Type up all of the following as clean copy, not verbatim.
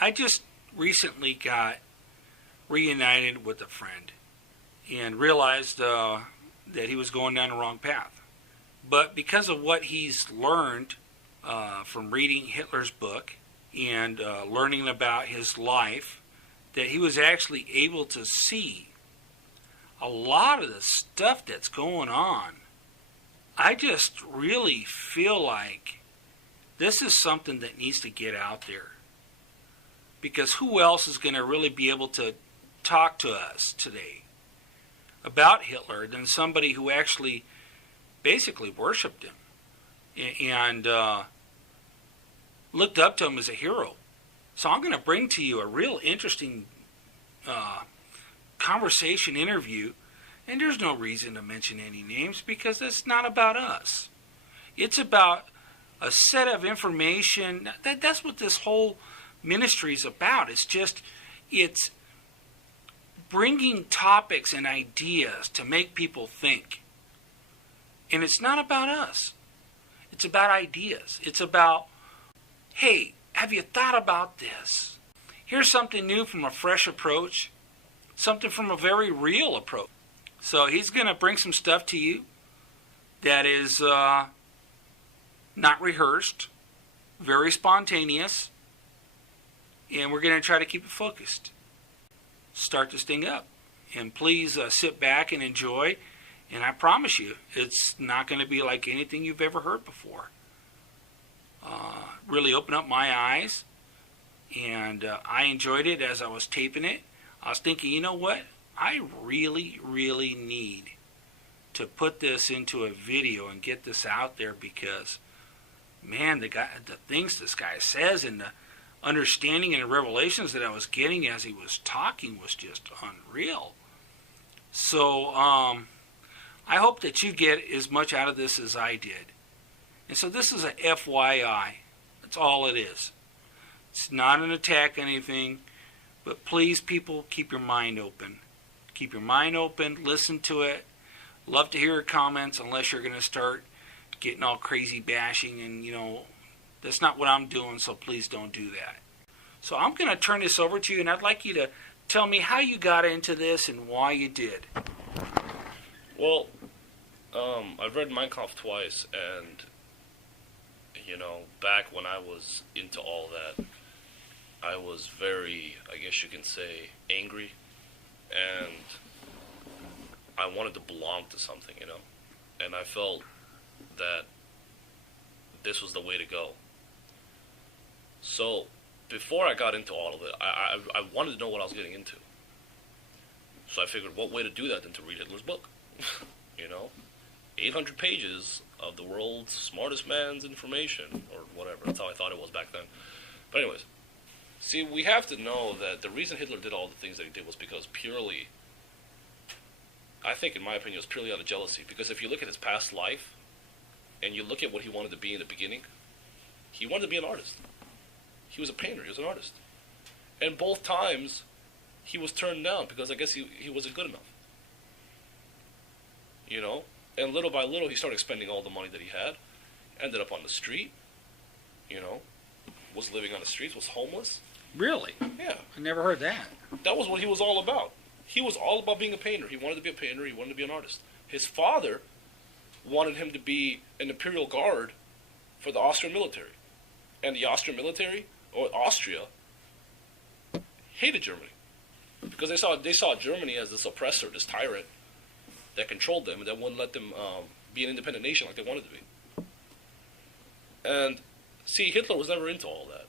I just recently got reunited with a friend and realized that he was going down the wrong path. But because of what he's learned from reading Hitler's book and learning about his life, that he was actually able to see a lot of the stuff that's going on. I just really feel like this is something that needs to get out there. Because who else is going to really be able to talk to us today about Hitler than somebody who actually basically worshipped him and looked up to him as a hero. So I'm going to bring to you a real interesting conversation interview, and there's no reason to mention any names because it's not about us. It's about a set of information. That's what this whole ministry is about. It's bringing topics and ideas to make people think. And it's not about us. It's about ideas. It's about, hey, have you thought about this? Here's something new from a fresh approach, something from a very real approach. So he's going to bring some stuff to you that is not rehearsed, very spontaneous, and we're going to try to keep it focused. Start this thing up. And please sit back and enjoy. And I promise you, it's not going to be like anything you've ever heard before. Really open up my eyes. And I enjoyed it as I was taping it. I was thinking, you know what? I really, really need to put this into a video and get this out there because, man, the things this guy says and the understanding and the revelations that I was getting as he was talking was just unreal. So I hope that you get as much out of this as I did. And so this is a FYI. That's all it is. It's not an attack on anything, but please, people, keep your mind open. Keep your mind open, listen to it. Love to hear your comments unless you're going to start getting all crazy bashing and, that's not what I'm doing, so please don't do that. So I'm going to turn this over to you, and I'd like you to tell me how you got into this and why you did. Well, I've read Mein Kampf twice, and, back when I was into all that, I was very, I guess you can say, angry, and I wanted to belong to something, and I felt that this was the way to go. So, before I got into all of it, I wanted to know what I was getting into. So I figured, what way to do that than to read Hitler's book? 800 pages of the world's smartest man's information, or whatever. That's how I thought it was back then. But anyways, see, we have to know that the reason Hitler did all the things that he did was because purely, I think in my opinion, it was purely out of jealousy. Because if you look at his past life, and you look at what he wanted to be in the beginning, he wanted to be an artist. He was a painter, he was an artist. And both times, he was turned down because I guess he wasn't good enough. And little by little, he started spending all the money that he had, ended up on the street, was living on the streets, was homeless. Really? Yeah. I never heard that. That was what he was all about. He was all about being a painter. He wanted to be a painter, he wanted to be an artist. His father wanted him to be an imperial guard for the Austrian military. And the Austrian military, or Austria, hated Germany. Because they saw Germany as this oppressor, this tyrant, that controlled them and that wouldn't let them be an independent nation like they wanted to be. And, see, Hitler was never into all that.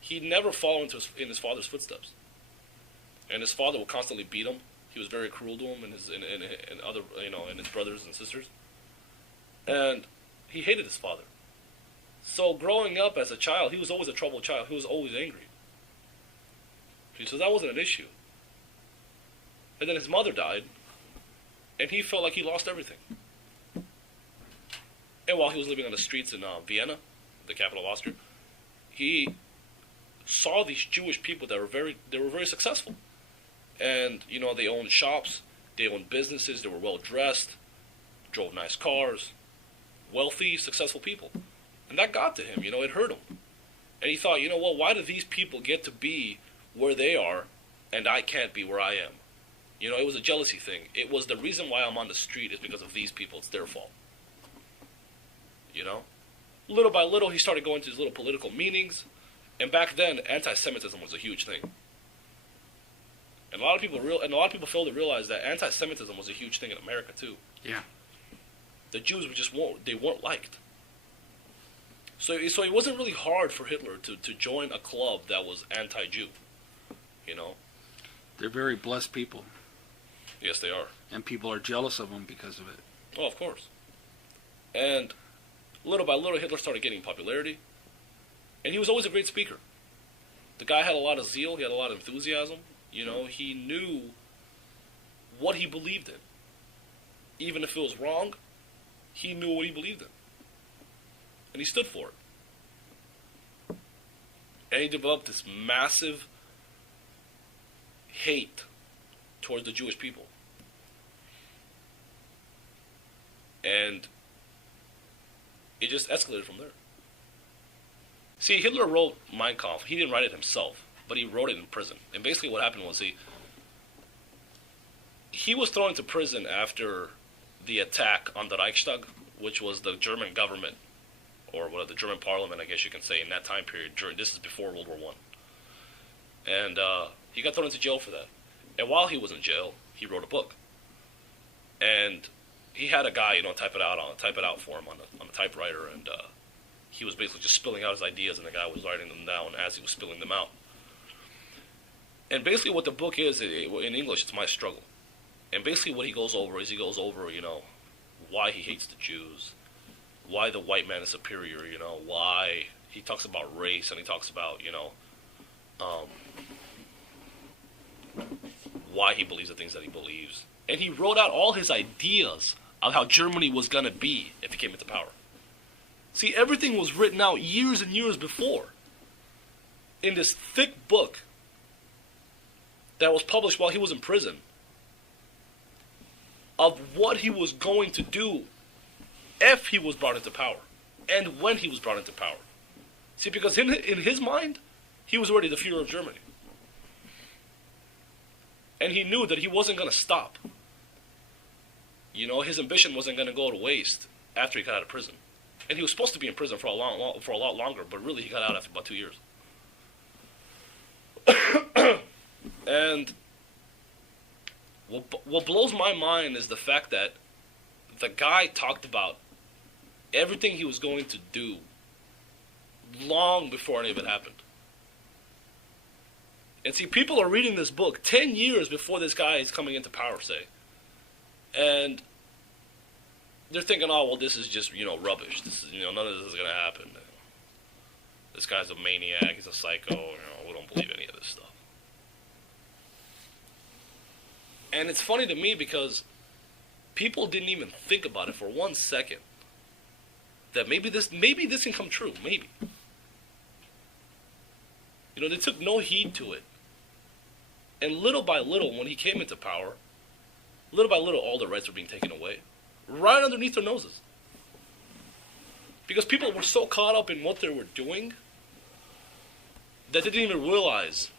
He never followed in his father's footsteps. And his father would constantly beat him. He was very cruel to him and other, and his brothers and sisters. And he hated his father. So growing up as a child, he was always a troubled child. He was always angry. So that wasn't an issue. And then his mother died, and he felt like he lost everything. And while he was living on the streets in Vienna, the capital of Austria, he saw these Jewish people that were very successful. And, they owned shops, they owned businesses, they were well dressed, drove nice cars, wealthy, successful people. And that got to him, it hurt him. And he thought, you know what, why do these people get to be where they are and I can't be where I am? You know, it was a jealousy thing. It was the reason why I'm on the street is because of these people. It's their fault. You know? Little by little, he started going to his little political meetings. And back then, anti-Semitism was a huge thing. And a lot of people fail to realize that anti-Semitism was a huge thing in America too. Yeah. The Jews weren't liked. So it wasn't really hard for Hitler to join a club that was anti-Jew. You know? They're very blessed people. Yes, they are. And people are jealous of them because of it. Oh, of course. And little by little, Hitler started getting popularity. And he was always a great speaker. The guy had a lot of zeal. He had a lot of enthusiasm. You know, he knew what he believed in. Even if it was wrong, he knew what he believed in. And he stood for it. And he developed this massive hate towards the Jewish people. And it just escalated from there. See, Hitler wrote Mein Kampf. He didn't write it himself, but he wrote it in prison. And basically what happened was he was thrown into prison after the attack on the Reichstag, which was the German government, or the German parliament, I guess you can say, in that time period. This is before World War I. And he got thrown into jail for that. And while he was in jail, he wrote a book. And he had a guy, type it out for him on a typewriter, and he was basically just spilling out his ideas, and the guy was writing them down as he was spilling them out. And basically what the book is, in English, it's My Struggle. And basically what he goes over, why he hates the Jews, why the white man is superior, why he talks about race, and he talks about, why he believes the things that he believes. And he wrote out all his ideas of how Germany was going to be if he came into power. See, everything was written out years and years before in this thick book that was published while he was in prison of what he was going to do if he was brought into power and when he was brought into power. See, because in his mind, he was already the Führer of Germany. And he knew that he wasn't going to stop. His ambition wasn't going to go to waste after he got out of prison. And he was supposed to be in prison for a lot longer, but really he got out after about 2 years. And what blows my mind is the fact that the guy talked about everything he was going to do long before any of it happened. And see, people are reading this book 10 years before this guy is coming into power, say. And they're thinking, oh, well, this is just, rubbish. This is, none of this is going to happen. This guy's a maniac. He's a psycho. We don't believe any of this stuff. And it's funny to me because people didn't even think about it for 1 second. That maybe this can come true. Maybe. They took no heed to it. And little by little, when he came into power, little by little, all the rights were being taken away. Right underneath their noses. Because people were so caught up in what they were doing that they didn't even realize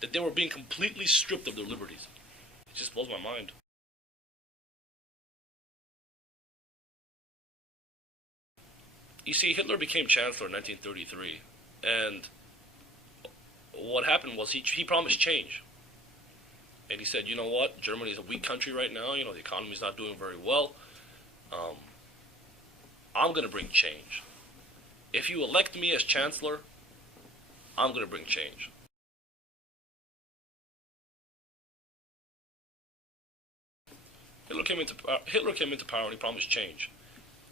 that they were being completely stripped of their liberties. It just blows my mind. You see, Hitler became chancellor in 1933, and what happened was he promised change. And he said, you know what, Germany is a weak country right now, the economy's not doing very well. I'm going to bring change. If you elect me as chancellor, I'm going to bring change. Hitler came into power and he promised change.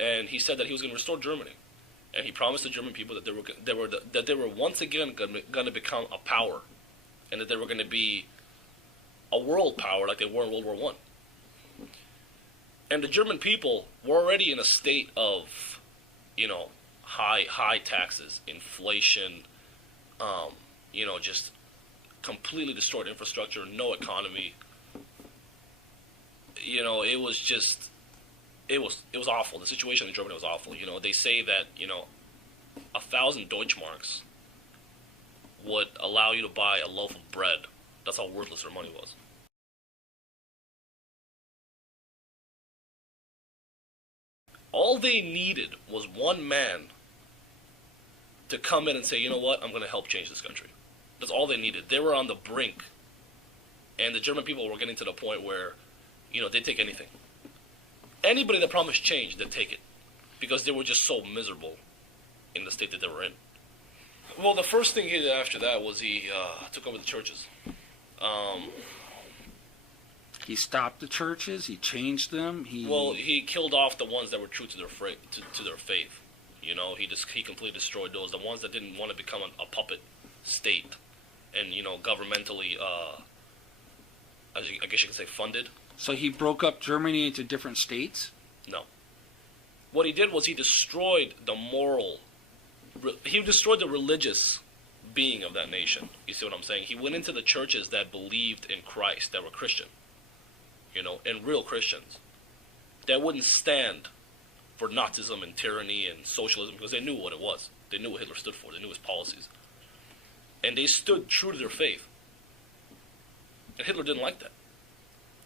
And he said that he was going to restore Germany. And he promised the German people that they were once again going to become a power. And that they were going to be a world power like they were in World War I. And the German people were already in a state of, high taxes, inflation, just completely destroyed infrastructure, no economy. It was awful. The situation in Germany was awful. They say that, 1,000 Deutschmarks would allow you to buy a loaf of bread. That's how worthless their money was. All they needed was one man to come in and say, you know what, I'm going to help change this country. That's all they needed. They were on the brink. And the German people were getting to the point where, they'd take anything. Anybody that promised change, they'd take it. Because they were just so miserable in the state that they were in. Well, the first thing he did after that was he took over the churches. He stopped the churches. He changed them. He killed off the ones that were true to their faith. He completely destroyed those. The ones that didn't want to become a puppet state, and governmentally, I guess you could say, funded. So he broke up Germany into different states? No. What he did was he destroyed the religious being of that nation. You see what I'm saying? He went into the churches that believed in Christ, that were Christian, and real Christians, that wouldn't stand for Nazism and tyranny and socialism, because they knew what it was. They knew what Hitler stood for. They knew his policies. And they stood true to their faith. And Hitler didn't like that.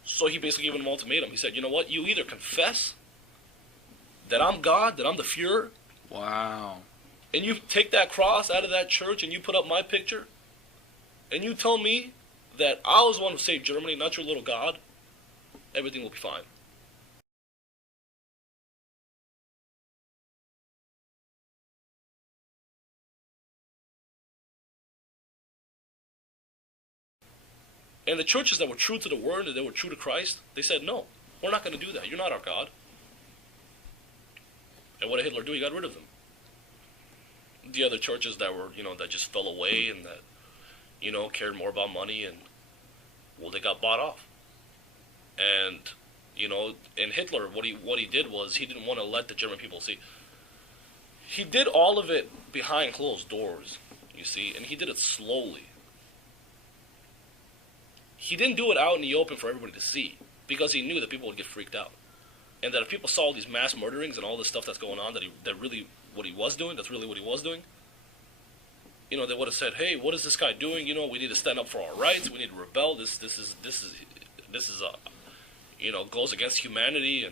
So he basically gave them an ultimatum. He said, you know what? You either confess that I'm God, that I'm the Fuhrer. Wow. And you take that cross out of that church and you put up my picture. And you tell me that I was the one who saved Germany, not your little God. Everything will be fine. And the churches that were true to the word, that they were true to Christ, they said, no, we're not going to do that. You're not our God. And what did Hitler do? He got rid of them. The other churches that were, that just fell away and that, cared more about money, and, they got bought off. And, and Hitler, what he did was he didn't want to let the German people see. He did all of it behind closed doors, you see, and he did it slowly. He didn't do it out in the open for everybody to see, because he knew that people would get freaked out. And that if people saw these mass murderings and all this stuff that's going on, that's really what he was doing, they would have said, hey, what is this guy doing? We need to stand up for our rights, we need to rebel, this is goes against humanity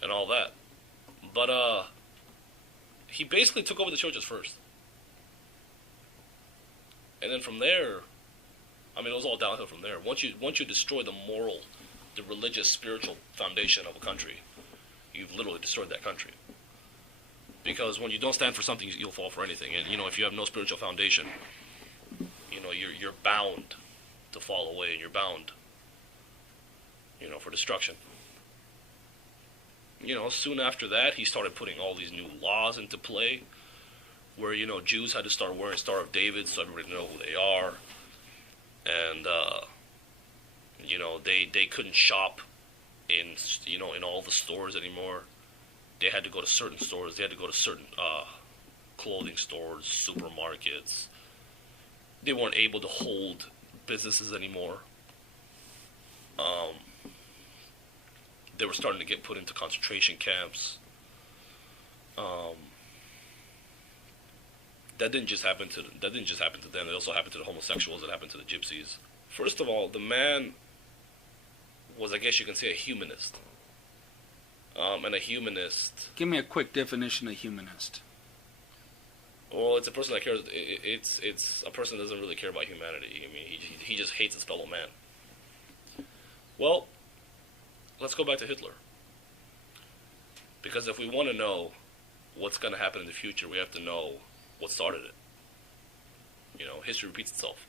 and all that. But he basically took over the churches first. And then from there, it was all downhill from there. Once you destroy the moral, the religious, spiritual foundation of a country, you've literally destroyed that country. Because when you don't stand for something, you'll fall for anything. And if you have no spiritual foundation, you're bound to fall away, and you're bound, for destruction. Soon after that, he started putting all these new laws into play, where Jews had to start wearing Star of David so everybody know who they are. And they couldn't shop in all the stores anymore. They had to go to certain stores. They had to go to certain clothing stores, supermarkets. They weren't able to hold businesses anymore. They were starting to get put into concentration camps. That didn't just happen to them. It also happened to the homosexuals. It happened to the gypsies. First of all, the man was, I guess you can say, a humanist. And a humanist... Give me a quick definition of humanist. Well, it's a person that cares... It's a person that doesn't really care about humanity. He just hates his fellow man. Well, let's go back to Hitler. Because if we want to know what's going to happen in the future, we have to know what started it. History repeats itself.